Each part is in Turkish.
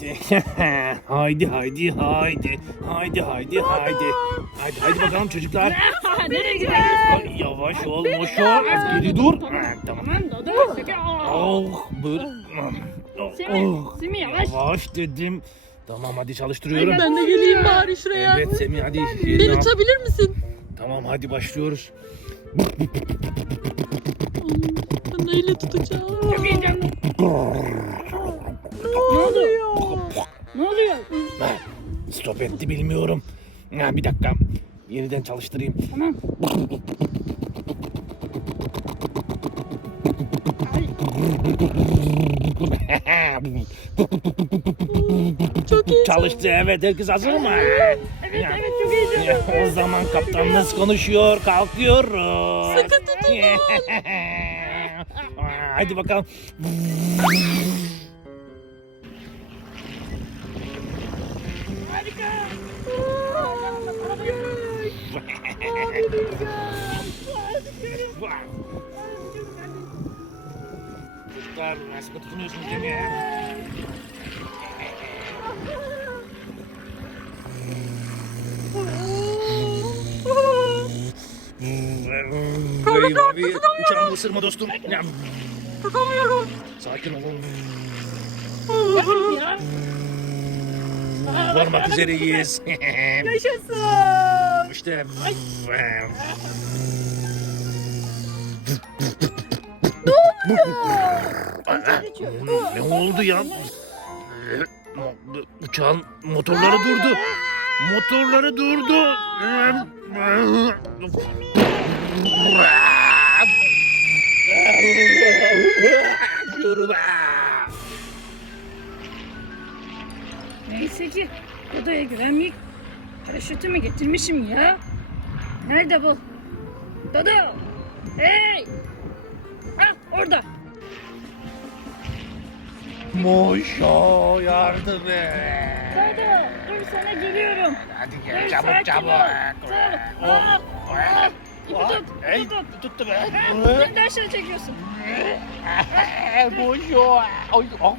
gitti. haydi haydi haydi. Haydi haydi haydi. Haydi haydi bakalım çocuklar. Nereye gidiyorsun? Yavaş ol Moşo. Geri dur. Ha, Tamam. Oh böyle. Simi, Oh. Simi yavaş. Yavaş dedim. Tamam hadi çalıştırıyorum. Ben de geleyim bari şuraya. Evet Semih hadi. Beni Tamam. tutabilir misin? Tamam hadi başlıyoruz. Ben neyle tutacağım? Çok heyecanlı. Stop etti bilmiyorum. Ha, bir dakika. Yeniden çalıştırayım. Tamam. Çok iyi. Çalıştı evet. Herkes hazır mı? Evet evet çok. Ya, o zaman kaptanınız konuşuyor. Kalkıyoruz. Sakın tutun. Hadi bakalım. Çocuklar sıkı tutunuyorsunuz değil mi? Eyvah bir uçağımı ısırma dostum. Tutamıyorum. Sakin olun. Ya. Varmak üzereyiz. Yaşasın. işte. Ne oldu ya? Uçağın motorları durdu. Motorları durdu. Neyse ki Dodo'ya güvenmeyip paraşütümü getirmişim ya. Nerede bu? Dodo! Hey! Ha orada. Moşo yardım et. Dodo dur sana geliyorum. Hadi Dur, gel çabuk sakin çabuk. ol. Dur. Aa, aa, İpi tut, Ey, tut. tuttu be. Ha, Beni de aşağı çekiyorsun. Moşo. Ay, ah.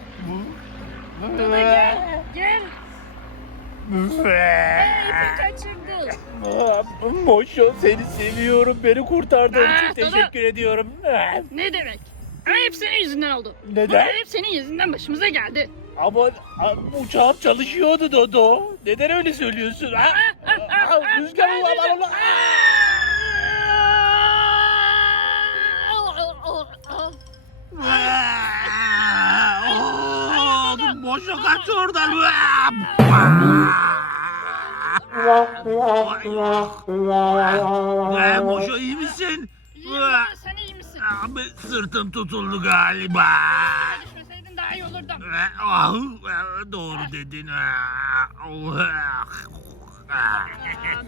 Dodo gel. Gel. Hey, ipi kaçırdı. Moşo seni seviyorum. Beni kurtardığın için teşekkür ediyorum. Ne demek? Ama hep senin yüzünden oldu. Neden? Bunlar hep senin yüzünden başımıza geldi. Ama a- uçağım çalışıyordu Dodo. Neden öyle söylüyorsun? Ha? Aa, Rüzgar ulan ah, ulan. Moşo kaç oradan. Moşo iyi misin? İyiyim ben, sen iyi misin? Abi sırtım tutuldu galiba. Düşmeseydin daha iyi olurdu. Ah, Doğru dedin. Aa,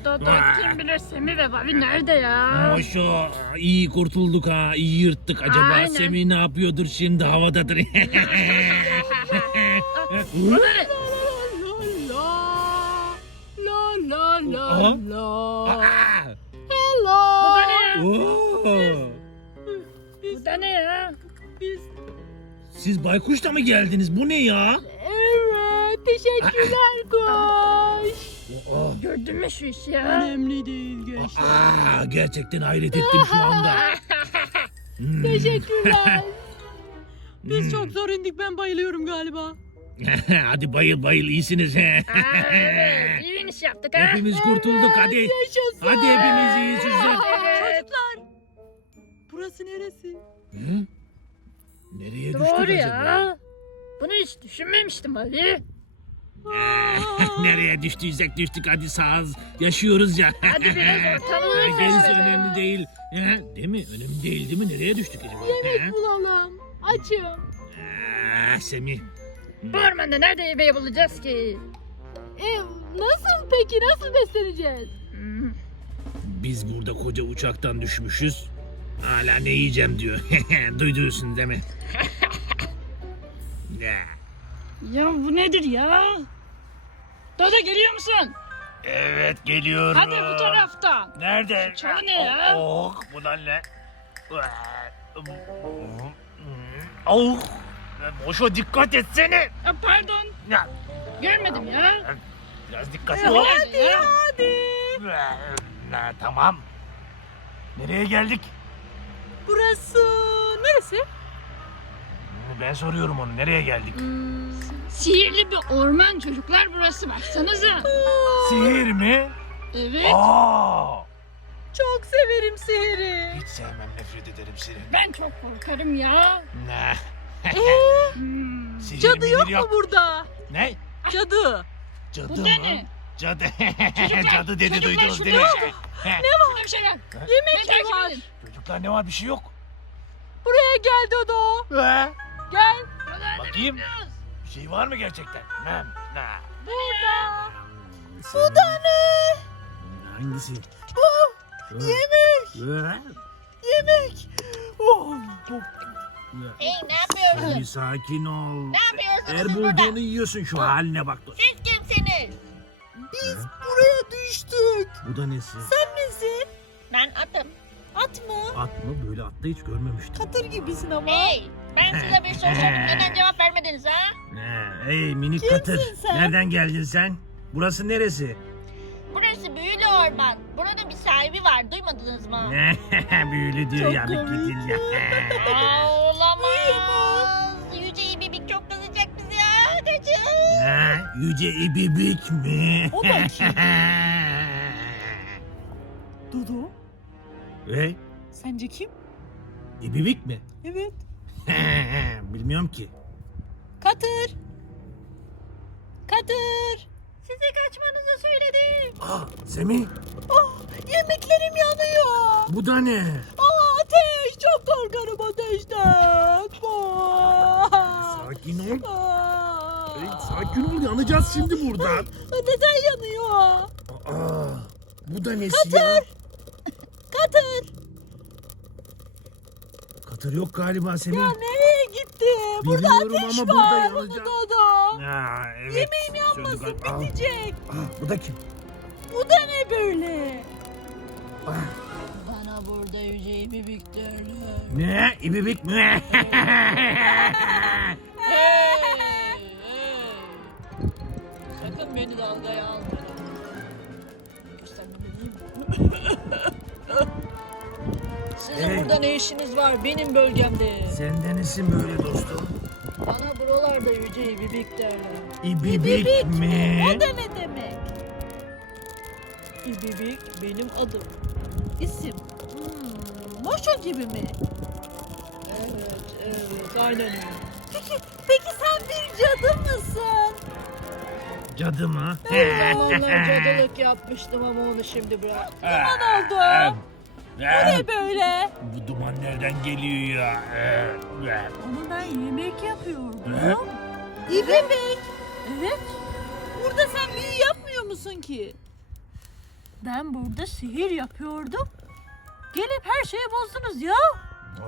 Dodo kim bilir Semih ve Babi nerede ya? Moşo iyi kurtulduk ha iyi yırttık acaba Aynen. Semih ne yapıyordur şimdi havadadır. Ne? La la la Aha. la. Aa! Hello. Da ne ya? Oo! Bu da ne ya? Biz Siz baykuşla mı geldiniz bu ne ya? evet teşekkürler koş. Aa, Gördün mü şu işi ya? Önemli değil gençler. Aa, gerçekten hayret ettim şu anda. Hmm. Teşekkürler. Biz Hmm. çok zor indik ben bayılıyorum galiba. hadi bayıl bayıl iyisiniz. Aa, evet, iyi iş yaptık ha. Hepimiz kurtulduk hadi. Yaşasın. Hadi hepimiz iyiyiz çocuklar. Evet. Çocuklar. Burası neresi? Hı? Nereye düştük Doğru acaba? ya. Bunu hiç düşünmemiştim Ali. Nereye düştüysek düştük hadi sağız. Yaşıyoruz ya. Hadi biraz ortalığı Gerisi keşfedelim. önemli değil. Ha, değil mi? Önemli değil değil mi? Nereye düştük acaba? Yemek bulalım. Açım. Ha? Ah, Semih. Bu ormanda nerede yemeği bulacağız ki? E, nasıl peki nasıl besleneceğiz? Hmm. Biz burada koca uçaktan düşmüşüz. Hala ne yiyeceğim diyor. Duyduyorsun değil mi? Ya. Bu nedir ya? Dodo geliyor musun? Evet geliyorum. Hadi bu taraftan. Nerede? Çalı ne ya? Oh, bu da ne? Oh. Boşa dikkat etsene. Aa, pardon. Ya, Görmedim ya. biraz dikkatli ol. nerede ya? Ha, tamam. Nereye geldik? Burası neresi? Ben soruyorum onu. Nereye geldik? Sihirli bir orman çocuklar burası baksanıza. Sihir mi? Evet. Aa! Çok severim sihiri. Hiç sevmem, nefret ederim seni. Ben çok korkarım ya. Ne? Hmm. Sihir Cadı yok mu burada? Ne? Cadı. Cadı mı? ne? Cadı. Çocuklar, Cadı dedi çocuklar duydunuz şurada değil mi? yok. He. Şurada bir şey var. Yemek mi var? Çocuklar ne var? Bir şey yok. Buraya gel Dodo. He? Gel. Bakayım. Bir şey var mı gerçekten? Ne? Ne? Burada. Bu da ne? Hangisi? Bu. Yemek. Yemek. Yemek. Oh, bu Hey ne yapıyorsun? Bir sakin ol. Ne yapıyorsunuz Eğer siz burada? bulduğunu yiyorsun şu haline bak. Siz kimsiniz? Biz buraya düştük. Bu da nesi? Sen nesin? Ben atım. At mı? At mı? Böyle atta hiç görmemiştim. Katır gibisin ama. Hey ben size bir soru sordum. Neden cevap vermediniz ha? Ne? Ey minik Kimsin katır. sen? Nereden geldin sen? Burası neresi? Burası büyülü orman. Burada bir sahibi var. Duymadınız mı? Ne? Büyülü diyor Çok ya bir komik gidin ya. Olamaz. Yüce İbibik mi? O da kim? Dodo. Hey, Sence kim? İbibik mi? Evet. Bilmiyorum ki. Katır. Katır. Size kaçmanızı söyledim. Aa, Semih Oh, yemeklerim yanıyor. bu da ne? Aa, ateş. Çok korkarım ateşten. Aa. Sakin ol. Aa. Hey, sakin ol yanacağız şimdi burada. Neden yanıyor? Aa, bu da nesi ya? Katır. Katır yok galiba Semih. Ya nereye gitti? Burada Bilmiyorum ateş ama var. burada yanacak. Dodo. Ha, evet. Yemeğim yanmasın. Aa, bitecek. aa, bu da kim? Bu da ne böyle? Aa, Bana burada Yüce İbibik derler. ne? İbibik mi? Hey, hey. Beni dalgaya. Göstermemeliyim. Sizin Hey. burada ne işiniz var benim bölgemde? Senden isim böyle dostum. Bana buralarda Yüce İbibik derler. İbibik mi? O da ne demek? İbibik benim adım. İsim. Hmm, Moşo gibi mi? Evet, evet, aynen öyle. Peki, peki sen bir cadı mısın? Cadı mı? Zamanlar cadılık yapmıştım ama onu şimdi bırak. Duman oldu. Bu ne böyle? Bu duman nereden geliyor ya? Onu ben yemek yapıyordum. İbibik. Evet. Burada sen büyü yapmıyor musun ki? Ben burada sihir yapıyordum. Gelip her şeyi bozdunuz ya.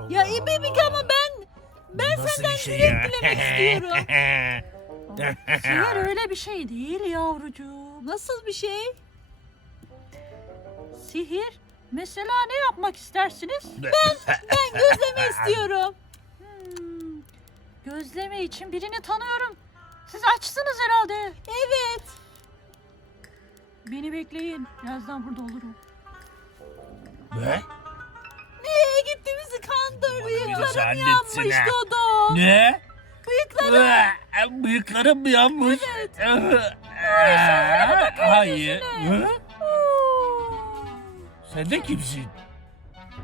Ya İbibik ama ben ben Nasıl senden şey dilek dilemek istiyorum. Sihir öyle bir şey değil yavrucuğum. Nasıl bir şey? Sihir mesela ne yapmak istersiniz? Ben ben gözleme istiyorum. Hmm, gözleme için birini tanıyorum. Siz açsınız herhalde. Evet. Beni bekleyin. Birazdan burada olurum. Ne? Nereye gitti bizi kandırdı? ha. Dodo. Ne? Bıyıklarım. Bıyıklarım mı yanmış? Evet. Hayır. yüzüne. Sen de kimsin?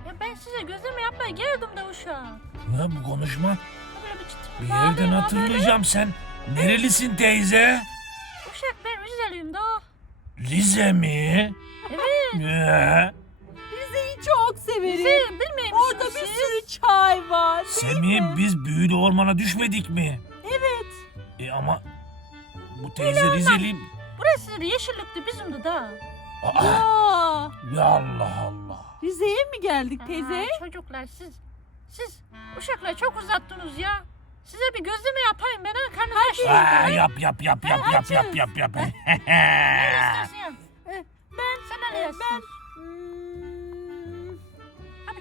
Ya ben size gözleme yapmaya geldim de uşağım. Ne bu konuşma? Böyle bir çıtır. Bir yerden hatırlayacağım sen. Nerelisin teyze? Uşak ben Rizeliyim de. Rize mi? Evet. Çok severim. Rize bilmiyor Orada bir sürü çay var. Semih biz büyülü ormana düşmedik mi? Evet. E ama bu teyze Rizeli... Burası yeşillikti bizim de da. Aa, Aa, ya Allah Allah. Rize'ye mi geldik teyze? çocuklar siz, siz uşaklar çok uzattınız ya. Size bir gözleme yapayım ben ha karnınız açsın. Aa, yap yap yap yap yap yap yap yap. Ne istersin ya? Ben, Sen ne e, ben,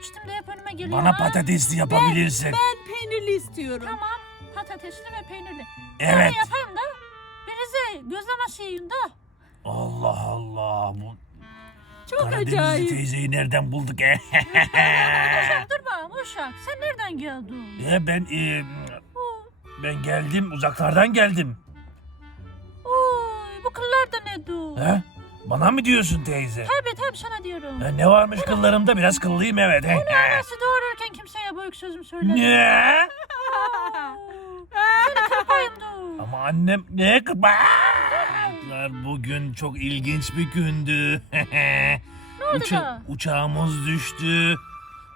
Abi çıtım da yap önüme geliyor Bana ha. patatesli yapabilirsin. ben peynirli istiyorum. Tamam patatesli ve peynirli. Evet. Ben yapayım da bir Rize gözlemesi yiyin da. Allah Allah. Bu Çok Karadenizli acayip. teyzeyi nereden bulduk? Uşak durma Uşak sen nereden geldin? ya ben e, ben geldim uzaklardan geldim. Oy bu kıllar da ne du? He? Bana mı diyorsun teyze? Tabii tabii sana diyorum. Ha, ne varmış kıllarımda biraz kıllıyım evet. Nasıl doğururken kimseye büyük sözüm söyledim. ne? Seni kırpayım du. Ama annem ne kıpa? Çocuklar bugün çok ilginç bir gündü. oldu da? uçağımız düştü.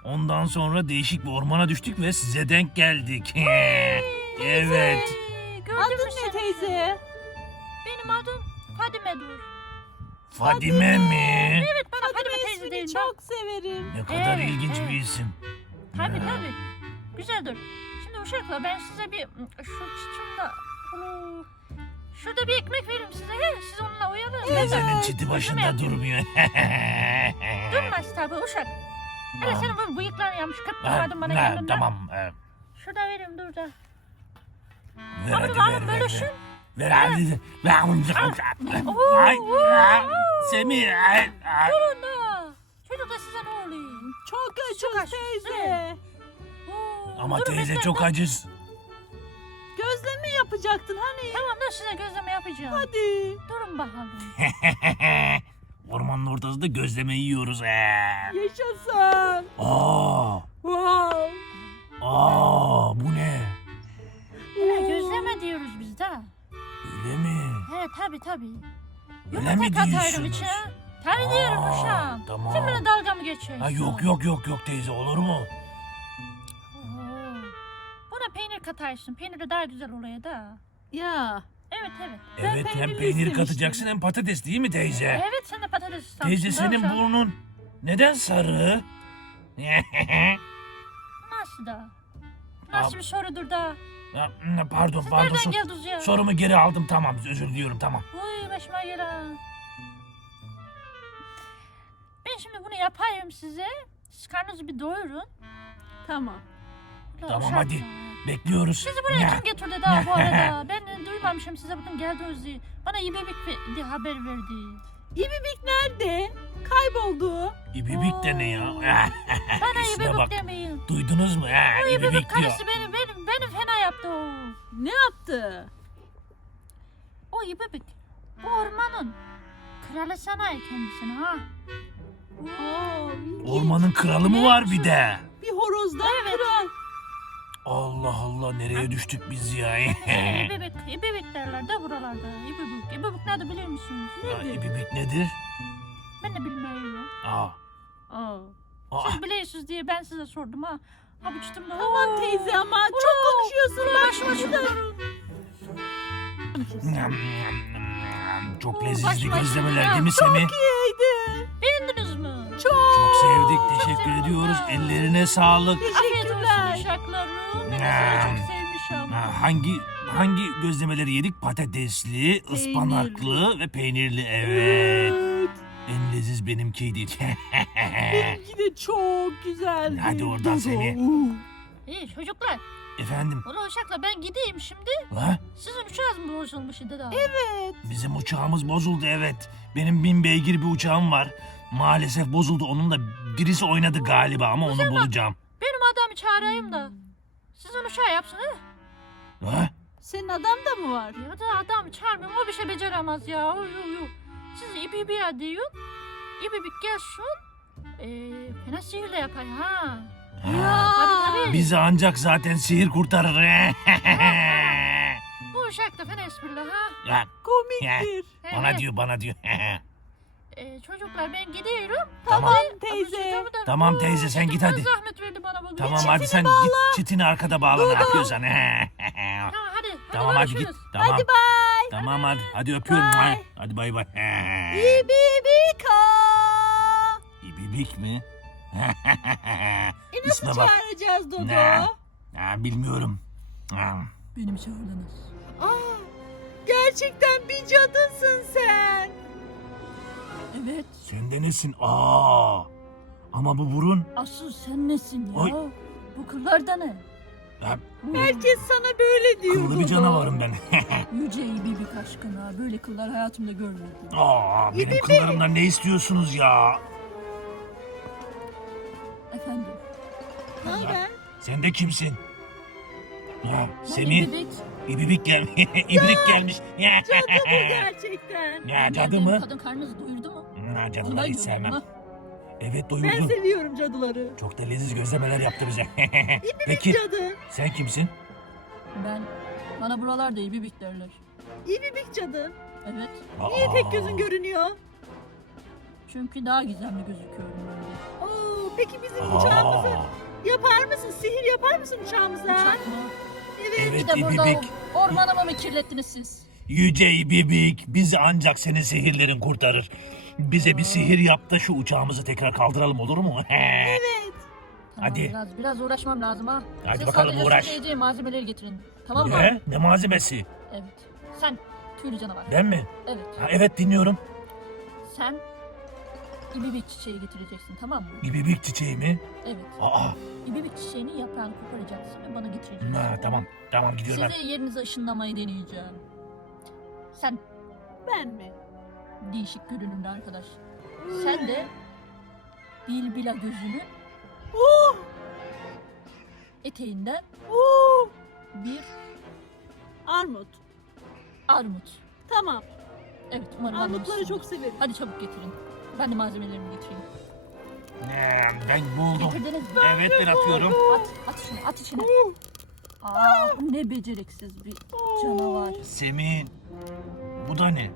Ondan sonra değişik bir ormana düştük ve size denk geldik. evet. Ee, Gördün Adın ne teyze? Benim adım Fadime Dur. Fadime mi? Evet bana Fadime, teyze ismini değil. çok severim. Ne kadar Evet, ilginç evet. bir isim. Tabii tabii. Güzeldir. Şimdi uşaklar ben size bir şu çıçımda Şurada bir ekmek vereyim size. He? Siz onunla uyalın. Teyzenin çiti başında durmuyor. Durmaz tabii uşak. Hele Ha. senin bu bıyıkların yanmış. Ha, Kıpkırmadın bana ha, geldiğinde. tamam. e, Şurada vereyim dur da. Ver Abi hadi bana ver, ver, bölüşün. Ver. Ver hadi. Ver. Oo, Ay. Semih. ay, ay. Durun da. Çocuk da size ne oluyor? Çok Çok açız teyze. Oo, Ama durun, teyze çok dur. acız. Gözleme yapacaktın hani. Tamam da size gözleme yapacağım. Hadi. Durun bakalım. Ormanın ortasında gözleme yiyoruz. Ee. Yaşasın. Aa, Wow. aa, bu ne? Öyle gözleme diyoruz. Öyle mi? He tabi tabi. Öyle mi Yumurta katarım diyorsunuz? içine. Tabi diyorum Aa, uşağım. tamam. Sen bana dalga mı geçiyorsun? Ha, yok yok yok yok teyze olur mu? Oo. Buna peynir katarsın. Peynir de daha güzel oluyor da. Ya. Evet evet. Ben Evet hem peynirli peynir istemiştim. katacaksın hem patates değil mi teyze? Evet sen de patates istemişsin. Teyze senin burnun neden sarı? Nasıl da? Nasıl bir sorudur da? Ya, pardon Siz pardon nereden sor- geldiniz ya? sorumu geri aldım tamam özür diliyorum tamam. Uy başıma gelen. Ben şimdi bunu yapayım size. Siz karnınızı bir doyurun. Tamam. Ulan Tamam, uşak hadi. ya. Bekliyoruz. Sizi buraya Ya, kim getirdi daha bu arada? Ben de duymamışım size bugün geldiniz diye. Bana İbibik ve- diye haber verdi. İbibik nerede? Kayboldu. İbibik de ne ya? Bana İbibik bak. demeyin. Duydunuz mu? Ha, O İbibik İbibik diyor. karısı beni, beni, beni fena yaptı o. Ne yaptı? O İbibik bu ormanın kralı sanayi kendisini ha. İlginç. Ormanın kralı mı var bir de? Bir horozdan Evet. kral. Allah Allah nereye düştük biz ya? İbibik, İbibik derler de buralarda. İbibik, İbibik nerede biliyor musunuz? Ya, İbibik nedir? Ben de bilmiyorum. Aa, Aa. aa. Siz biliyorsunuz diye ben size sordum ha. Avuçtum da. Tamam teyze ama çok konuşuyorsun. Başıma çıkıyorum. Nyam, nyam, nyam. Çok lezzetli başıma gözlemeler değil mi Semih? iyiydi. Beğendiniz mi? Çok. Çok sevdik teşekkür ediyoruz. Ellerine sağlık. Afiyet olsun uşaklarım. Çok sevmişim. Ha, hangi hangi gözlemeleri yedik? Patatesli, ıspanaklı ve peynirli. Evet. En leziz benimkiydi. Benimki de çok güzeldi. Hadi oradan seni. İyi çocuklar. Efendim? Ulan uşakla ben gideyim şimdi. Ha? Sizin uçağınız mı bozulmuş daha? Evet. Bizim uçağımız bozuldu evet. Benim bin beygir bir uçağım var. Maalesef bozuldu. Onun da birisi oynadı galiba ama onu bulacağım. Benim adamı çağırayım da. Sizin uçağı yapsın ha? Ha? Senin adam da mı var? Ya da adamı çağırmayayım o bir şey beceremez ya. Oy, oy, oy. Siz İbi bir diyor. İbi bir gelsin. Ee, fena sihir de yapar ha. Ha. Tabii tabii. Bizi ancak zaten sihir kurtarır. Bu uşak da fena esprili ha. Ya, Komiktir. bana Evet. diyor bana diyor. Ee, çocuklar ben gidiyorum. Tamam Ama teyze. da- Tamam teyze, sen git hadi. zahmet verdi bana bugün. tamam hadi sen git çitini arkada bağla ne yapıyorsan. Tamam hadi. Hadi tamam hadi git. görüşürüz. Tamam. Hadi bay. Tamam hadi. Hadi öpüyorum. Bye. Hadi bay bay. İbibika. İbibik mi? E İsme nasıl bak. çağıracağız Dodo? Ne? Ha, bilmiyorum. Ha. Beni çağırdınız. Aa, gerçekten bir cadısın sen. Evet. Sen de nesin? Aa. Ama bu burun. Asıl sen nesin ya? Oy. Bu kıllarda ne? Ha, Herkes sana böyle diyor. kıllı bir Dodo. canavarım ben. Yüce bibik aşkına böyle kıllar hayatımda görmedim. Aa, benim kıllarımdan ne istiyorsunuz ya? Efendim. Ne haber? Sen de kimsin? Ha, Ben Semih, bibik. ibibik gelmiş. İbrik gelmiş. Cadı bu gerçekten. ya cadı mı? Kadın karnınızı doyurdu mu? Ha, Onu cadıları ben hiç sevmem. ha. Evet Ben doyurdun. seviyorum cadıları. Çok da leziz gözlemeler yaptı bize. Peki Cadı. sen kimsin? Ben bana buralarda iyi bibik derler. İyi bibik cadı. Evet. Niye tek gözün görünüyor? Çünkü daha gizemli gözüküyorum böyle. Oo, peki bizim aa, uçağımızı yapar mısın? Sihir yapar mısın uçağımıza? Uçak mı? Evet. Evet Bir de burada ibibik. ormanımı mı kirlettiniz siz? Yüce ibibik. Bizi ancak senin sihirlerin kurtarır. Bize bir sihir yap da şu uçağımızı tekrar kaldıralım olur mu? Tamam, Hadi. Biraz, biraz uğraşmam lazım ha. Hadi Size bakalım, sadece uğraş. söyleyeceğim malzemeleri getirin. Tamam mı? ne? Ne malzemesi? Evet. Sen tüylü canavar. Ben mi? Evet. Ha, evet dinliyorum. Sen ibibik çiçeği getireceksin tamam mı? İbibik çiçeği mi? Evet. Aa, İbibik çiçeğinin yaprağını koparacaksın ve bana getireceksin. ha, tamam. Tamam gidiyorum ben. Sizi yerinize ışınlamayı deneyeceğim. Sen Ben mi? Değişik görünümlü arkadaş. Sen de Bilbila gözünün Oo, eteğinden oo. bir Armut. armut. Tamam. Evet umarım Armutları anlamışsındır. çok severim. Hadi çabuk getirin. Ben de malzemelerimi getireyim. Ne, ben buldum. Getirdiniz mi? Evet ben atıyorum. At, at şunu, at içine. Aa, ne beceriksiz bir canavar. Semin. Bu da ne?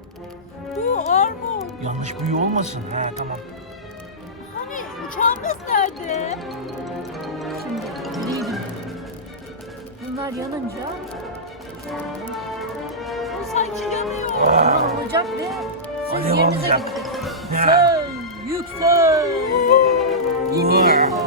Bu. Yanlış büyü olmasın. Ha tamam. Hani uçağımız nerede? Şimdi değil mi? Bunlar yanınca O sanki yanıyor. bunlar olacak ve siz Alev yerinize gideceksiniz. Ha. Yüksel. Vay.